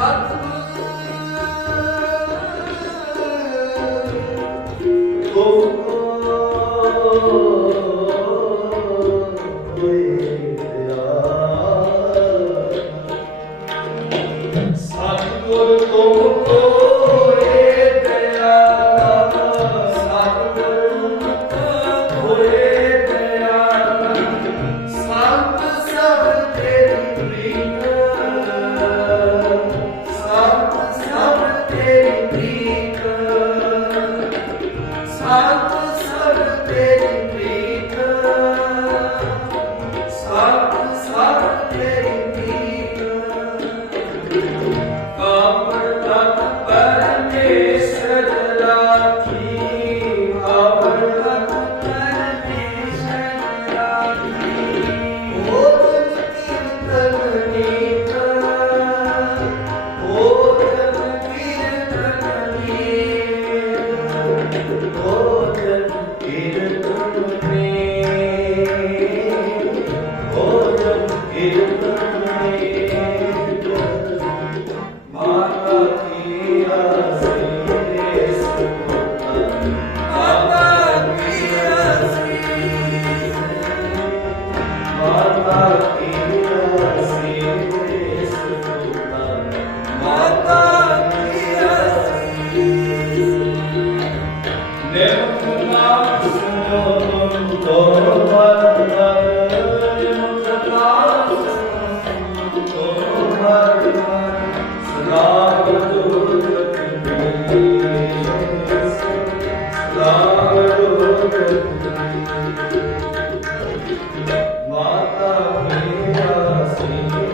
third Santo. ਮਾਤਾ ਮੇਰਾ ਸੀ।